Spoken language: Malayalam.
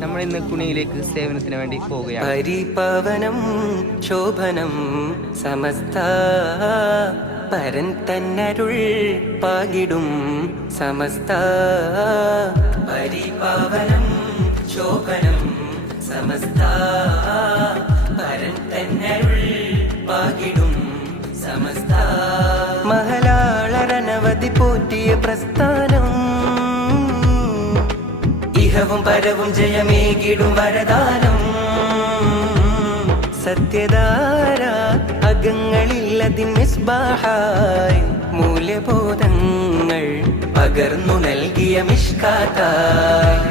നമ്മൾ ഇന്ന് കുണിയിലേക്ക് സേവനത്തിന് വേണ്ടി പോവുകയാണ്. പരിപവനം ശോഭനം സമസ്ത പരൻ തന്നരുൾ പാകിടും സമസ്ത പരിപവനം ശോഭനം സമസ്ത പരൻ തന്നരുൾ പാകിടും സമസ്ത മഹലാളരനവധി പോറ്റിയ പ്രസ്ഥാനം ഇഹവും പരവും ജയമേകിടും വരദാനം സത്യധാര അകങ്ങളില്ലതിൻ മിസ്ബാഹായി മൂല്യബോധങ്ങൾ പകർന്നു നൽകിയ മിഷ്കാത്തായി